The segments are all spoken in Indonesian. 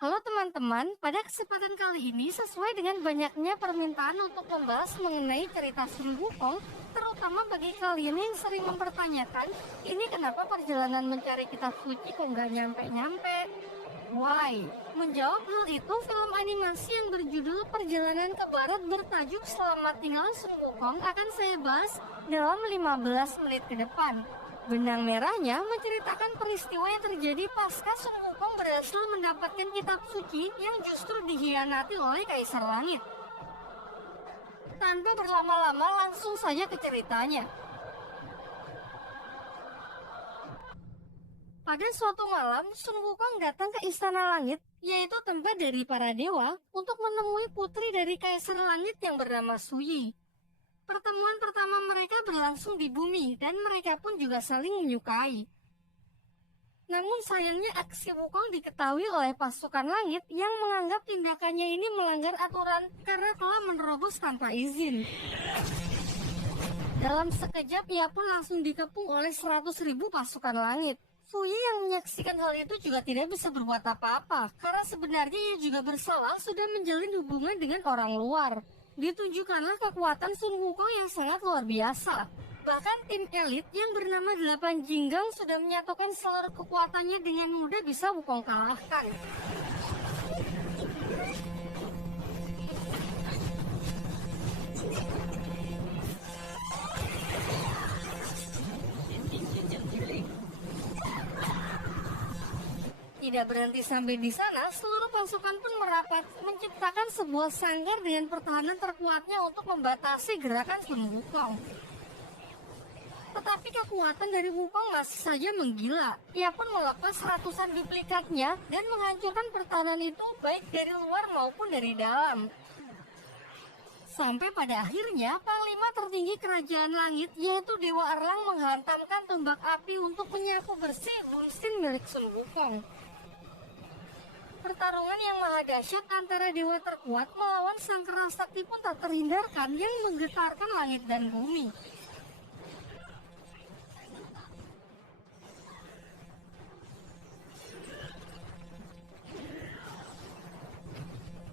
Halo teman-teman, pada kesempatan kali ini sesuai dengan banyaknya permintaan untuk membahas mengenai cerita Sun Wukong, terutama bagi kalian yang sering mempertanyakan, ini kenapa perjalanan mencari kitab suci kok nggak nyampe-nyampe? Why? Menjawab hal itu, film animasi yang berjudul Perjalanan ke Barat bertajuk Selamat Tinggal Sun Wukong akan saya bahas dalam 15 menit ke depan. Benang merahnya menceritakan peristiwa yang terjadi pasca Sun Wukong berhasil mendapatkan kitab suci yang justru dikhianati oleh Kaisar Langit. Tanpa berlama-lama, langsung saja ke ceritanya. Pada suatu malam, Sun Wukong datang ke Istana Langit, yaitu tempat dari para dewa, untuk menemui putri dari Kaisar Langit yang bernama Suyi. Pertemuan pertama mereka berlangsung di bumi, dan mereka pun juga saling menyukai. Namun sayangnya aksi Wukong diketahui oleh pasukan langit yang menganggap tindakannya ini melanggar aturan karena telah menerobos tanpa izin. Dalam sekejap ia pun langsung dikepung oleh 100.000 pasukan langit. Suyi yang menyaksikan hal itu juga tidak bisa berbuat apa-apa, karena sebenarnya ia juga bersalah sudah menjalin hubungan dengan orang luar. Ditunjukkanlah kekuatan Sun Wukong yang sangat luar biasa. Bahkan tim elit yang bernama 8 Jinggang sudah menyatukan seluruh kekuatannya dengan mudah bisa Wukong kalahkan. Tidak berhenti sampai di sana, seluruh pasukan pun merapat, menciptakan sebuah sanggar dengan pertahanan terkuatnya untuk membatasi gerakan Sun Wukong. Tetapi kekuatan dari Wukong masih saja menggila. Ia pun melepas ratusan duplikatnya dan menghancurkan pertahanan itu baik dari luar maupun dari dalam. Sampai pada akhirnya, Panglima tertinggi Kerajaan Langit, yaitu Dewa Erlang, menghantamkan tombak api untuk menyapu bersih Bunsin milik Sun Wukong. Pertarungan yang maha dahsyat antara dewa terkuat melawan sang kera sakti pun tak terhindarkan yang menggetarkan langit dan bumi.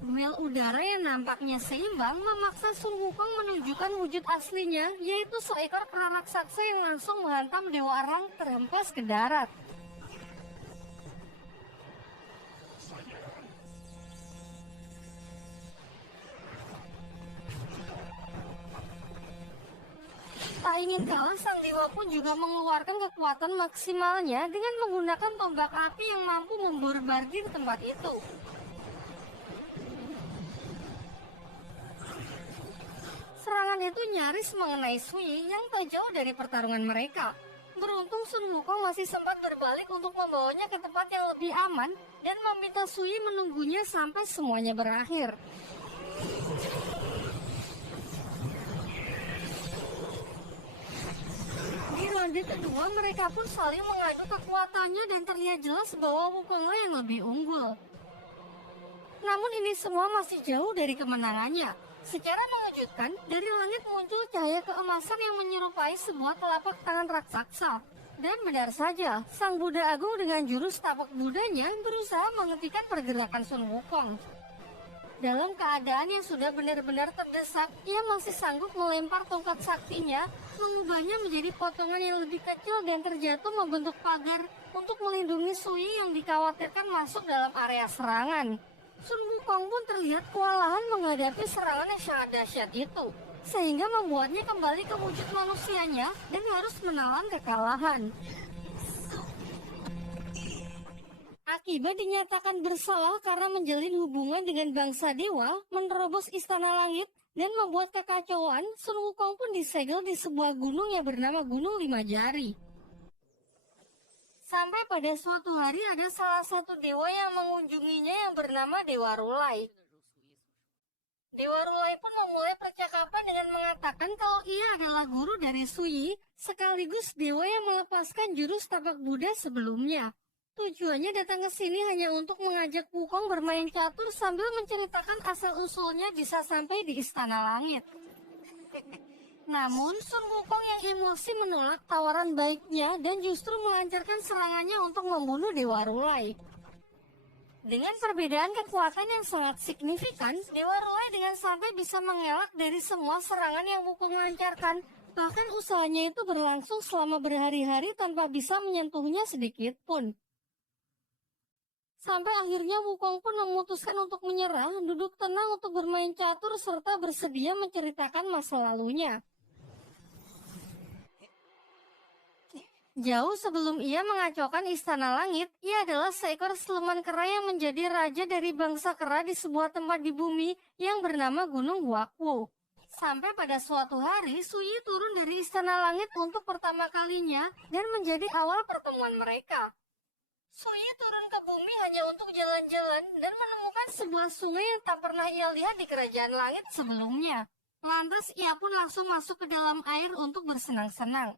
Duel udara yang nampaknya seimbang memaksa Sun Wukong menunjukkan wujud aslinya, yaitu seekor kera raksasa yang langsung menghantam Dewa Erlang terhempas ke darat. Tak ingin kalah, sang dewa pun juga mengeluarkan kekuatan maksimalnya dengan menggunakan tombak api yang mampu memborbardir tempat itu. Serangan itu nyaris mengenai Suyi yang tak jauh dari pertarungan mereka. Beruntung Sun Wukong masih sempat berbalik untuk membawanya ke tempat yang lebih aman dan meminta Suyi menunggunya sampai semuanya berakhir. Di ronde kedua, mereka pun saling mengadu kekuatannya dan terlihat jelas bahwa Wukonglah yang lebih unggul. Namun ini semua masih jauh dari kemenangannya. Secara mengejutkan, dari langit muncul cahaya keemasan yang menyerupai sebuah telapak tangan raksasa. Dan benar saja, Sang Buddha Agung dengan jurus tapak Budanya berusaha menghentikan pergerakan Sun Wukong. Dalam keadaan yang sudah benar-benar terdesak, ia masih sanggup melempar tongkat saktinya, mengubahnya menjadi potongan yang lebih kecil dan terjatuh membentuk pagar untuk melindungi Suyi yang dikhawatirkan masuk dalam area serangan. Sun Wukong pun terlihat kewalahan menghadapi serangan yang sangat dahsyat itu, sehingga membuatnya kembali ke wujud manusianya dan harus menelan kekalahan. Akibat dinyatakan bersalah karena menjalin hubungan dengan bangsa dewa, menerobos istana langit, dan membuat kekacauan, Sun Wukong pun disegel di sebuah gunung yang bernama Gunung Lima Jari. Sampai pada suatu hari ada salah satu dewa yang mengunjunginya yang bernama Dewa Rulai. Dewa Rulai pun memulai percakapan dengan mengatakan kalau ia adalah guru dari Suyi, sekaligus dewa yang melepaskan jurus tapak Buddha sebelumnya. Tujuannya datang ke sini hanya untuk mengajak Wukong bermain catur sambil menceritakan asal-usulnya bisa sampai di Istana Langit. Namun Sun Wukong yang emosi menolak tawaran baiknya dan justru melancarkan serangannya untuk membunuh Dewa Rulai. Dengan perbedaan kekuatan yang sangat signifikan, Dewa Rulai dengan santai bisa mengelak dari semua serangan yang Wukong lancarkan. Bahkan usahanya itu berlangsung selama berhari-hari tanpa bisa menyentuhnya sedikit pun. Sampai akhirnya Wukong pun memutuskan untuk menyerah, duduk tenang untuk bermain catur serta bersedia menceritakan masa lalunya. Jauh sebelum ia mengacaukan Istana Langit, ia adalah seekor siluman kera yang menjadi raja dari bangsa kera di sebuah tempat di bumi yang bernama Gunung Wakwu. Sampai pada suatu hari, Suyi turun dari Istana Langit untuk pertama kalinya dan menjadi awal pertemuan mereka. Suyi turun ke bumi hanya untuk jalan-jalan dan menemukan sebuah sungai yang tak pernah ia lihat di kerajaan langit sebelumnya. Lantas ia pun langsung masuk ke dalam air untuk bersenang-senang.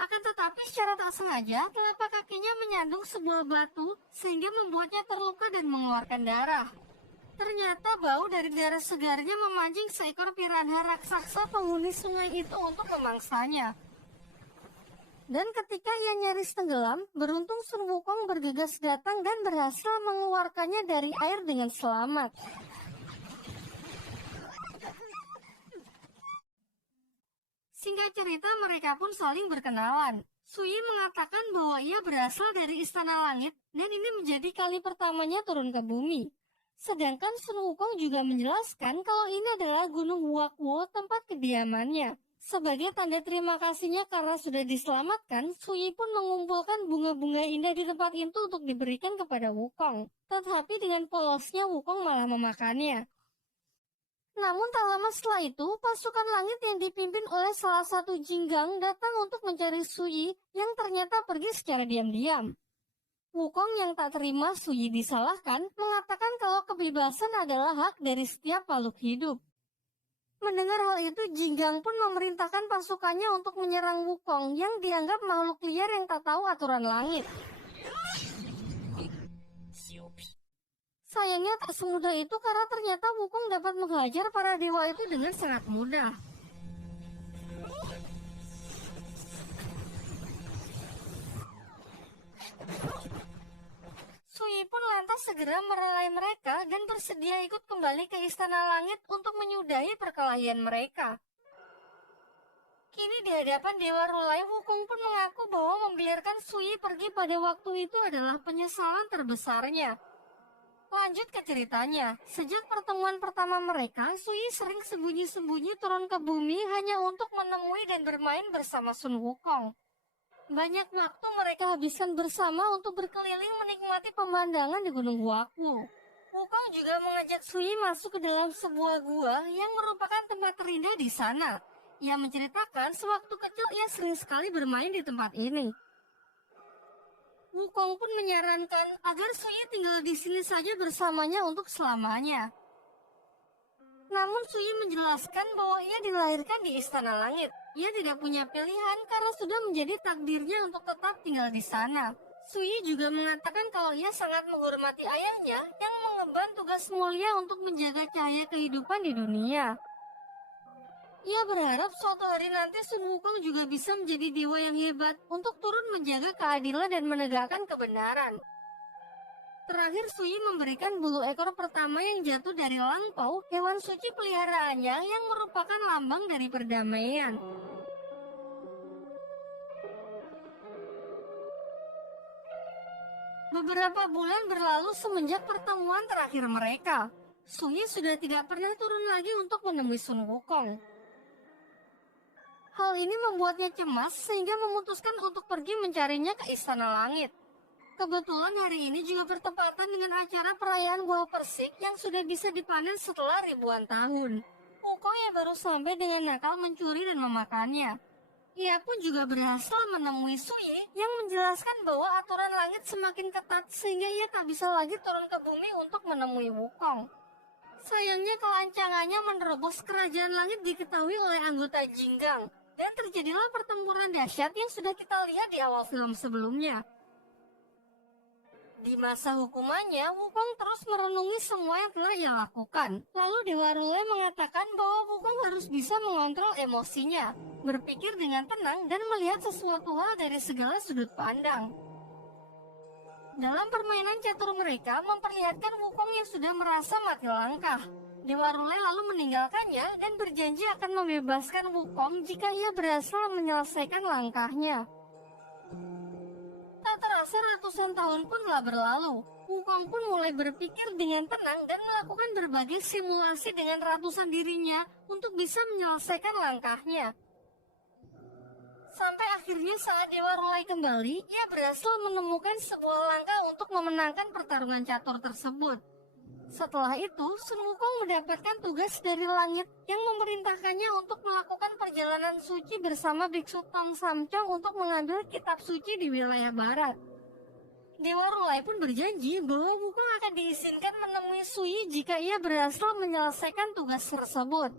Akan tetapi secara tak sengaja, telapak kakinya menyandung sebuah batu sehingga membuatnya terluka dan mengeluarkan darah. Ternyata bau dari darah segarnya memancing seekor piranha raksasa penghuni sungai itu untuk memangsanya. Dan ketika ia nyaris tenggelam, beruntung Sun Wukong bergegas datang dan berhasil mengeluarkannya dari air dengan selamat. Singkat cerita, mereka pun saling berkenalan. Suyi mengatakan bahwa ia berasal dari Istana Langit dan ini menjadi kali pertamanya turun ke bumi. Sedangkan Sun Wukong juga menjelaskan kalau ini adalah Gunung Wakwu, tempat kediamannya. Sebagai tanda terima kasihnya karena sudah diselamatkan, Suyi pun mengumpulkan bunga-bunga indah di tempat itu untuk diberikan kepada Wukong. Tetapi dengan polosnya Wukong malah memakannya. Namun tak lama setelah itu, pasukan langit yang dipimpin oleh salah satu Jinggang datang untuk mencari Suyi yang ternyata pergi secara diam-diam. Wukong yang tak terima Suyi disalahkan, mengatakan kalau kebebasan adalah hak dari setiap makhluk hidup. Mendengar hal itu, Jinggang pun memerintahkan pasukannya untuk menyerang Wukong yang dianggap makhluk liar yang tak tahu aturan langit. Sayangnya tak semudah itu karena ternyata Wukong dapat menghajar para dewa itu dengan sangat mudah. Suyi pun lantas segera merelai mereka dan bersedia ikut kembali ke Istana Langit untuk menyudahi perkelahian mereka. Kini di hadapan Dewa Rulai, Wukong pun mengaku bahwa membiarkan Suyi pergi pada waktu itu adalah penyesalan terbesarnya. Lanjut ke ceritanya, sejak pertemuan pertama mereka, Suyi sering sembunyi-sembunyi turun ke bumi hanya untuk menemui dan bermain bersama Sun Wukong. Banyak waktu mereka habiskan bersama untuk berkeliling menikmati pemandangan di Gunung Wakwu. Wukong juga mengajak Suyi masuk ke dalam sebuah gua yang merupakan tempat terindah di sana. Ia menceritakan sewaktu kecil ia sering sekali bermain di tempat ini. Wukong pun menyarankan agar Suyi tinggal di sini saja bersamanya untuk selamanya. Namun Suyi menjelaskan bahwa ia dilahirkan di Istana Langit. Ia tidak punya pilihan karena sudah menjadi takdirnya untuk tetap tinggal di sana. Suyi juga mengatakan kalau ia sangat menghormati ayahnya yang mengemban tugas mulia untuk menjaga cahaya kehidupan di dunia. Ia berharap suatu hari nanti Sun Wukong juga bisa menjadi dewa yang hebat untuk turun menjaga keadilan dan menegakkan kebenaran. Terakhir Suyi memberikan bulu ekor pertama yang jatuh dari Langpao, hewan suci peliharaannya yang merupakan lambang dari perdamaian. Beberapa bulan berlalu semenjak pertemuan terakhir mereka. Suyi sudah tidak pernah turun lagi untuk menemui Sun Wukong. Hal ini membuatnya cemas sehingga memutuskan untuk pergi mencarinya ke Istana Langit. Kebetulan hari ini juga bertepatan dengan acara perayaan buah persik yang sudah bisa dipanen setelah ribuan tahun. Wukong yang baru sampai dengan nakal mencuri dan memakannya. Ia pun juga berhasil menemui Suyi yang menjelaskan bahwa aturan langit semakin ketat sehingga ia tak bisa lagi turun ke bumi untuk menemui Wukong. Sayangnya kelancangannya menerobos kerajaan langit diketahui oleh anggota Jinggang. Dan terjadilah pertempuran dahsyat yang sudah kita lihat di awal film sebelumnya. Di masa hukumannya, Wukong terus merenungi semua yang telah ia lakukan. Lalu Dewa Rulai mengatakan bahwa Wukong harus bisa mengontrol emosinya, berpikir dengan tenang dan melihat sesuatu hal dari segala sudut pandang. Dalam permainan catur mereka memperlihatkan Wukong yang sudah merasa mati langkah. Dewa Rulai lalu meninggalkannya dan berjanji akan membebaskan Wukong jika ia berhasil menyelesaikan langkahnya. Tak terasa ratusan tahun pun telah berlalu. Wukong pun mulai berpikir dengan tenang dan melakukan berbagai simulasi dengan ratusan dirinya untuk bisa menyelesaikan langkahnya. Sampai akhirnya saat Dewa Rulai kembali, ia berhasil menemukan sebuah langkah untuk memenangkan pertarungan catur tersebut. Setelah itu, Sun Wukong mendapatkan tugas dari langit yang memerintahkannya untuk melakukan perjalanan suci bersama Biksu Tong Samcong untuk mengambil kitab suci di wilayah barat. Dewa Rulai pun berjanji bahwa Wukong akan diizinkan menemui Sui jika ia berhasil menyelesaikan tugas tersebut.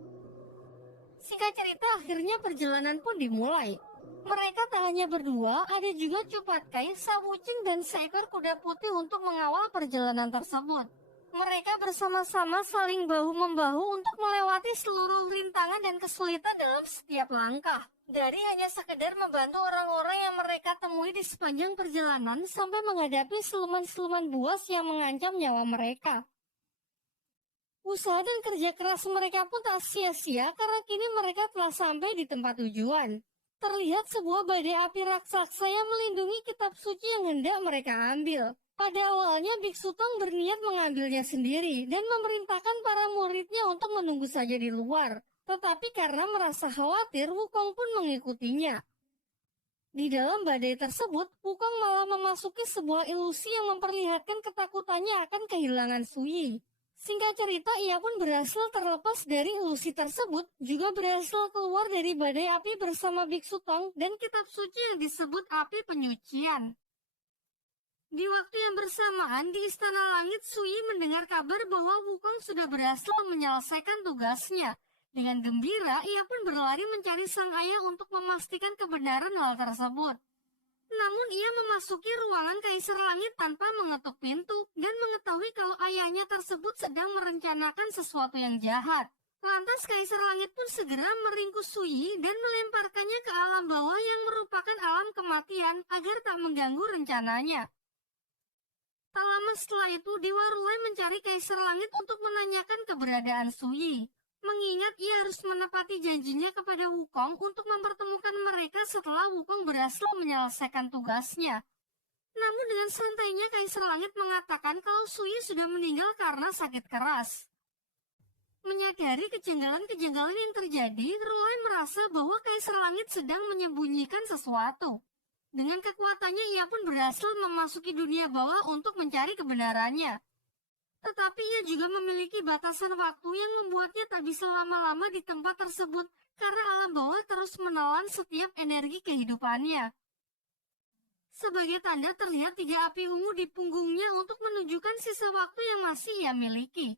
Singkat cerita, akhirnya perjalanan pun dimulai. Mereka tak hanya berdua, ada juga Cupat Kai, Sawucing, dan seekor kuda putih untuk mengawal perjalanan tersebut. Mereka bersama-sama saling bahu-membahu untuk melewati seluruh rintangan dan kesulitan dalam setiap langkah. Dari hanya sekedar membantu orang-orang yang mereka temui di sepanjang perjalanan sampai menghadapi siluman-siluman buas yang mengancam nyawa mereka. Usaha dan kerja keras mereka pun tak sia-sia karena kini mereka telah sampai di tempat tujuan. Terlihat sebuah badai api raksasa yang melindungi kitab suci yang hendak mereka ambil. Pada awalnya Biksu Tong berniat mengambilnya sendiri dan memerintahkan para muridnya untuk menunggu saja di luar. Tetapi karena merasa khawatir, Wukong pun mengikutinya. Di dalam badai tersebut, Wukong malah memasuki sebuah ilusi yang memperlihatkan ketakutannya akan kehilangan Sui. Singkat cerita, ia pun berhasil terlepas dari ilusi tersebut, juga berhasil keluar dari badai api bersama Biksu Tong dan kitab suci yang disebut api penyucian. Di waktu yang bersamaan, di Istana Langit, Sui mendengar kabar bahwa Wukong sudah berhasil menyelesaikan tugasnya. Dengan gembira, ia pun berlari mencari sang ayah untuk memastikan kebenaran hal tersebut. Namun ia memasuki ruangan Kaisar Langit tanpa mengetuk pintu dan mengetahui kalau ayahnya tersebut sedang merencanakan sesuatu yang jahat. Lantas Kaisar Langit pun segera meringkus Sui dan melemparkannya ke alam bawah yang merupakan alam kematian agar tak mengganggu rencananya. Tak lama setelah itu, Dewa Rulai mencari Kaisar Langit untuk menanyakan keberadaan Sui. Mengingat ia harus menepati janjinya kepada Wukong untuk mempertemukan mereka setelah Wukong berhasil menyelesaikan tugasnya. Namun dengan santainya Kaisar Langit mengatakan kalau Sui sudah meninggal karena sakit keras. Menyadari kejanggalan-kejanggalan yang terjadi, Rulai merasa bahwa Kaisar Langit sedang menyembunyikan sesuatu. Dengan kekuatannya ia pun berhasil memasuki dunia bawah untuk mencari kebenarannya. Tetapi ia juga memiliki batasan waktu yang membuatnya tak bisa lama-lama di tempat tersebut karena alam bawah terus menelan setiap energi kehidupannya. Sebagai tanda terlihat 3 api ungu di punggungnya untuk menunjukkan sisa waktu yang masih ia miliki.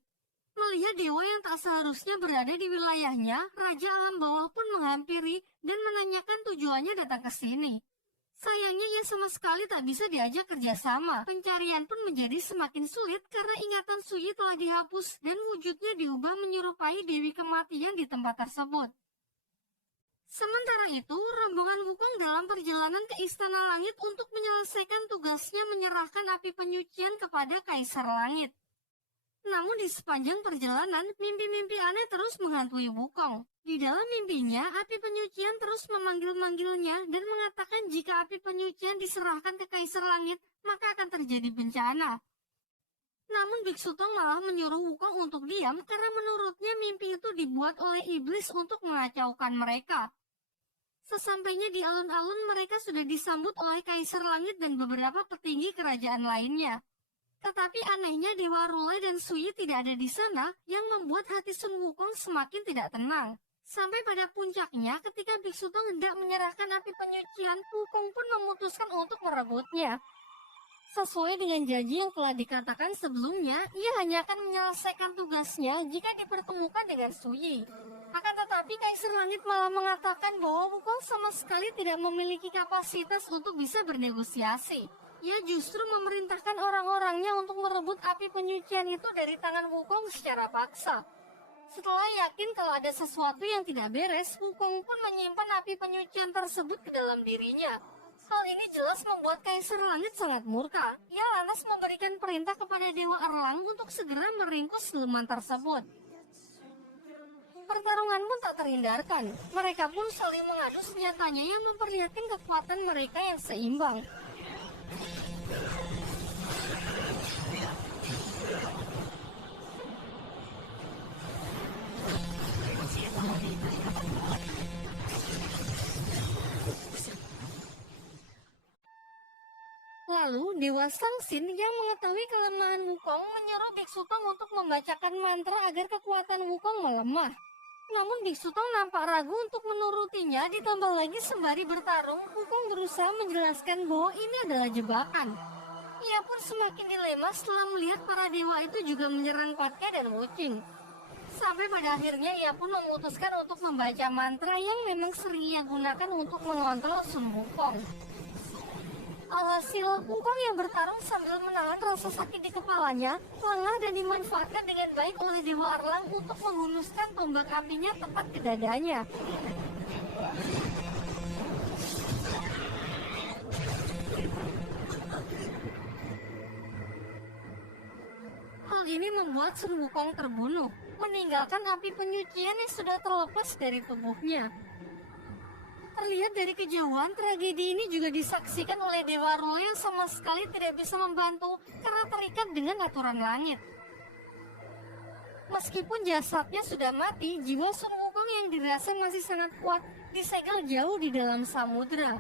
Melihat dewa yang tak seharusnya berada di wilayahnya, Raja Alam Bawah pun menghampiri dan menanyakan tujuannya datang ke sini. Sayangnya ia sama sekali tak bisa diajak kerjasama. Pencarian pun menjadi semakin sulit karena ingatan Sui telah dihapus dan wujudnya diubah menyerupai Dewi Kematian di tempat tersebut. Sementara itu, rombongan Wukong dalam perjalanan ke Istana Langit untuk menyelesaikan tugasnya menyerahkan api penyucian kepada Kaisar Langit. Namun di sepanjang perjalanan, mimpi-mimpi aneh terus menghantui Wukong. Di dalam mimpinya, api penyucian terus memanggil-manggilnya dan mengatakan jika api penyucian diserahkan ke Kaisar Langit, maka akan terjadi bencana. Namun Biksu Tong malah menyuruh Wukong untuk diam karena menurutnya mimpi itu dibuat oleh iblis untuk mengacaukan mereka. Sesampainya di alun-alun, mereka sudah disambut oleh Kaisar Langit dan beberapa petinggi kerajaan lainnya. Tetapi anehnya Dewa Rulai dan Sui tidak ada di sana yang membuat hati Sun Wukong semakin tidak tenang. Sampai pada puncaknya ketika Biksu Tong hendak menyerahkan api penyucian, Wukong pun memutuskan untuk merebutnya. Sesuai dengan janji yang telah dikatakan sebelumnya, ia hanya akan menyelesaikan tugasnya jika dipertemukan dengan Sui. Akan tetapi Kaisar Langit malah mengatakan bahwa Wukong sama sekali tidak memiliki kapasitas untuk bisa bernegosiasi. Ia justru memerintahkan orang-orangnya untuk merebut api penyucian itu dari tangan Wukong secara paksa. Setelah yakin kalau ada sesuatu yang tidak beres, Wukong pun menyimpan api penyucian tersebut ke dalam dirinya. Hal ini jelas membuat Kaisar Langit sangat murka. Ia lantas memberikan perintah kepada Dewa Erlang untuk segera meringkus siluman tersebut. Pertarungan pun tak terhindarkan. Mereka pun saling mengadu senjatanya yang memperlihatkan kekuatan mereka yang seimbang. Lalu Dewa Sangsin yang mengetahui kelemahan Wukong menyuruh Biksu Tong untuk membacakan mantra agar kekuatan Wukong melemah. Namun Biksu Tong nampak ragu untuk menurutinya, ditambah lagi sembari bertarung, Wukong berusaha menjelaskan bahwa ini adalah jebakan. Ia pun semakin dilema setelah melihat para dewa itu juga menyerang Patke dan Wuching. Sampai pada akhirnya ia pun memutuskan untuk membaca mantra yang memang sering ia gunakan untuk mengontrol Sun Wukong. Alhasil, Wukong yang bertarung sambil menahan rasa sakit di kepalanya, lengah dan dimanfaatkan dengan baik oleh Dewa Erlang untuk menghunuskan tombak apinya tepat ke dadanya. Hal ini membuat Sun Wukong terbunuh, meninggalkan api penyucian yang sudah terlepas dari tubuhnya. Terlihat dari kejauhan, tragedi ini juga disaksikan oleh Dewa Roh yang sama sekali tidak bisa membantu karena terikat dengan aturan langit. Meskipun jasadnya sudah mati, jiwa Sun Wukong yang dirasa masih sangat kuat disegel jauh di dalam samudra.